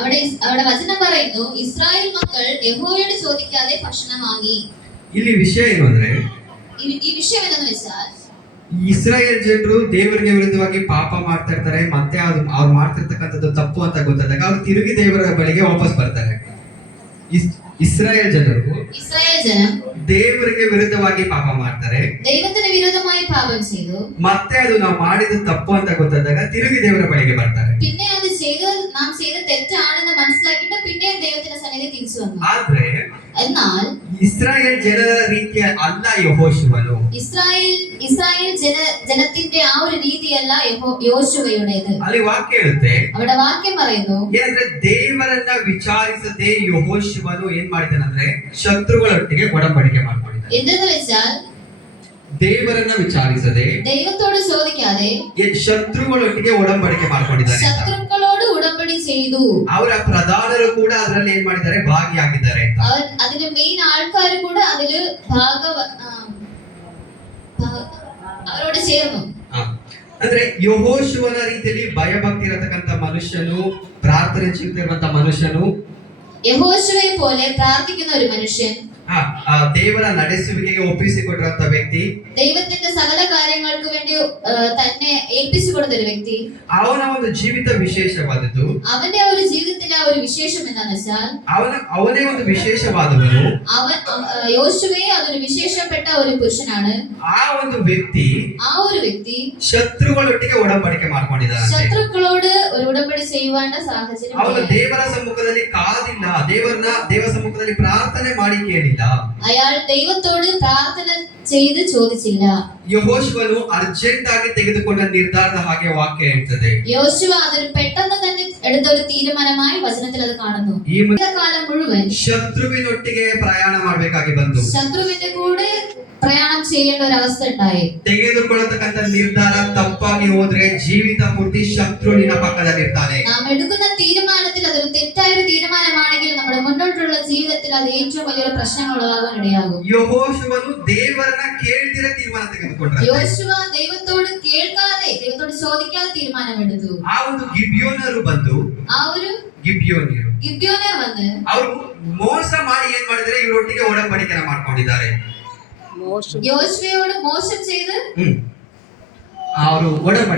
അവിടെ വചനം പറയുന്നു, ഇസ്രായേൽ മക്കൾ യഹോവയോട് ചോദിക്കാതെ ഭക്ഷണം വാങ്ങി. ಇಲ್ಲಿ ವಿಷಯ ಏನು ಅಂದ್ರೆ, ಈ ವಿಷಯ ಏನಂತ വെച്ചാൽ, ಇಸ್ರಾಯೇಲ್ ಜನರು ದೇವರಿಗೆ ವಿರುದ್ಧವಾಗಿ ಪಾಪ ಮಾಡ್ತಾ ಇರ್ತಾರೆ. ಮತ್ತೆ ಅದು ಅವ್ರು ಮಾಡ್ತಿರ್ತಕ್ಕಂಥದ್ದು ತಪ್ಪು ಅಂತ ಗೊತ್ತಾದಾಗ ಅವ್ರು ತಿರುಗಿ ದೇವರ ಬಳಿಗೆ ವಾಪಸ್ ಬರ್ತಾರೆ. ಇಸ್ರಾಯೇಲ್ ಜನರು ದೇವರಿಗೆ ವಿರುದ್ಧವಾಗಿ ಪಾಪ ಮಾಡ್ತಾರೆ, ദൈവത്തിന് വിരോധമായി പാപം ചെയ്തു. ಮತ್ತೆ ಅದು ನಾವು ಮಾಡಿದ ತಪ್ಪು ಅಂತ ಗೊತ್ತಾದಾಗ ತಿರುಗಿ ದೇವರ ಬಳಿಗೆ ಬರ್ತಾರೆ. പിന്നെ അത് നാം ചെയ്ത തെറ്റാണെന്ന് മനസ്സിലാക്കിയിട്ട് പിന്നെ ദൈവത്തിന്റെ സന്നിധി തിരിച്ചു വന്നു. ಆದ್ರೆ എന്നാൽ ಇಸ್ರಾಯೇಲ್ ಜನರ ರೀತಿಯ ಅಲ್ಲ ಯೆಹೋಶುವನು. ഇസ്രായേൽ ജനത്തിന്റെ ആ ഒരു രീതിയല്ല യോശുവയുടേത്. ಅಲ್ಲಿ ವಾಕ್ಯ ಹೇಳುತ್ತೆ, അവിടെ ವಾಕ್ಯ പറയുന്നു, ಏನಂದ್ರೆ ದೇವರನ್ನ ವಿಚಾರಿಸದೆ ಯೆಹೋಶುವನು ಏನ್ ಮಾಡಿದಾನಂದ್ರೆ ಶತ್ರುಗಳೊಟ್ಟಿಗೆ ಒಡಂಬಡಿಕೆ ಮಾಡ್ಕೊಂಡಿದ್ದಾನೆ. എന്തെന്ന് വെച്ചാൽ, ದೇವರನ್ನ ವಿಚಾರಿಸದೆ ദൈവത്തോട് ചോദിക്കാതെ ಶತ್ರುಗಳೊಟ್ಟಿಗೆ ಒಡಂಬಡಿಕೆ ಮಾಡ್ಕೊಂಡಿದ್ದಾನೆ. ಶತ್ರುಗಳೋട് ഉടമ്പടി ചെയ്തു. ಅವರ ಪ್ರಧಾನರು ಕೂಡ ಅದರಲ್ಲಿ ಏನ್ ಮಾಡಿದ್ದಾರೆ, ಭಾಗಿಯಾಗಿದ್ದಾರೆ ಅಂತ. അതിന്റെ ಮೇನ್ ആൾക്കാರು ಕೂಡ അതില് ಅವರೋട് ചേർന്നു. ಅಂದ್ರೆ ಯೆಹೋಶುವನ ರೀತಿಯಲ್ಲಿ ಭಯಭಕ್ತಿ ಇರತಕ್ಕಂತ ಮನುಷ್ಯನು, ಪ್ರಾರ್ಥನೆ ചെയ്യുന്ന ಮನುಷ್ಯನು, യഹോശുവയെ പോലെ പ്രാർത്ഥിക്കുന്ന ഒരു മനുഷ്യൻ, ದೇವರ ನಡೆಸುವಿಕೆಗೆ ಒಪ್ಪಿಸಿಕೊಟ್ಟಿರುವಂತ ವ್ಯಕ್ತಿ, ദൈവത്തിന്റെ ಸಕಲ കാര്യങ്ങൾക്ക് വേണ്ടി തന്നെ ഏൽപ്പിച്ചു കൊടുത്ത ഒരു വ്യക്തി, ಅವನ ಒಂದು ಜೀವಿತ ವಿಶೇಷವಾದದ್ದು. അവന്റെ ഒരു ജീവിതത്തിലെ ഒരു വിശേഷം എന്താണെന്ന് വെച്ചാൽ, ಅವನೇ ಒಂದು ವಿಶೇಷವಾದವನು. യോശുവേ അതൊരു വിശേഷപ്പെട്ട ഒരു പുരുഷനാണ്. ಆ ಒಂದು ವ್ಯಕ್ತಿ ಶತ್ರುಗಳೊಟ್ಟಿಗೆ ಒಡಂಬಡಿಕೆ ಮಾಡ್ಕೊಂಡಿದ್ದಾನೆ. ಶತ್ರುಗಳോട് ഒരു ഉടമ്പടി ചെയ്യുവാണ്ട സാഹചര്യം. ಅವನು ದೇವರ ಸಮ್ಮುಖದಲ್ಲಿ ಕಾದಿಲ್ಲ, ದೇವ ಸಮ್ಮುಖದಲ್ಲಿ ಪ್ರಾರ್ಥನೆ ಮಾಡಿ ಕೇಳಿಲ್ಲ. അയാൾ ദൈവത്തോട് പ്രാർത്ഥന ചെയ്ത് ചോദിച്ചില്ല. ಯೆಹೋಶುವನು ಅರ್ಜೆಂಟ್ ಆಗಿ ತೆಗೆದುಕೊಂಡ ನಿರ್ಧಾರದ ಹಾಗೆ ವಾಕ್ಯ ಹೇಳ್ತದೆ. യോശുവ അതൊരു പെട്ടെന്ന് തന്നെ എടുത്ത ഒരു തീരുമാനമായി വചനത്തിൽ അത് കാണുന്നു. ಈ കാലം മുഴുവൻ ಶತ್ರುವಿನೊಟ್ಟಿಗೆ ಪ್ರಯಾಣ ಮಾಡಬೇಕಾಗಿ ಬಂತು. ಶತ್ರುವಿന്റെ കൂടെ ಪ್ರಯಾಣ ചെയ്യേണ്ട ഒരു ಅವಸ್ಥೆ ഉണ്ടായി. ತೆಗೆದುಕೊಳ್ಳತಕ್ಕಂತ ನಿರ್ಧಾರ ತಪ್ಪಾಗಿ ಹೋದ್ರೆ ಜೀವಿತ ಪೂರ್ತಿ ಶತ್ರುವಿನ ಪಕ್ಕದಲ್ಲಿರ್ತಾನೆ. നാം എടുക്കുന്ന തീരുമാനത്തിൽ അതൊരു തെറ്റായ ഒരു തീരുമാനമാണെങ്കിൽ നമ്മുടെ മുന്നോട്ടുള്ള ജീവിതത്തിൽ അത് ഏറ്റവും വലിയൊരു പ്രശ്നങ്ങൾ ഉളവാകാൻ ഇടയാകും. ಯೆಹೋಶುವನು ದೇವರನ್ನ ಕೇಳ್ದಿರ ತೀರ್ಮಾನ ತೆಗೆದುಕೊಂಡ್ರು. യോശുവ ദൈവത്തോട് കേൾക്കാതെ, ദൈവത്തോട് ചോദിക്കാതെ തീരുമാനമെടുത്തു. ಆ ಒಂದು ಗಿಬ್ಯೋನರು ಬಂದು, ಆ ഒരു ಗಿಬ್ಯೋನರ್ വന്ന് ಅವರು ಮೋಸ ಮಾಡಿ ಏನ್ ಮಾಡಿದ್ರೆ ಇವರೊಟ್ಟಿಗೆ ಒಡಂಬಡಿಕೆನ ಮಾಡ್ಕೊಂಡಿದ್ದಾರೆ. യോശുവയോട് മോശം ചെയ്ത് ಅವರು ಒಡಂಬಡಿಕೆ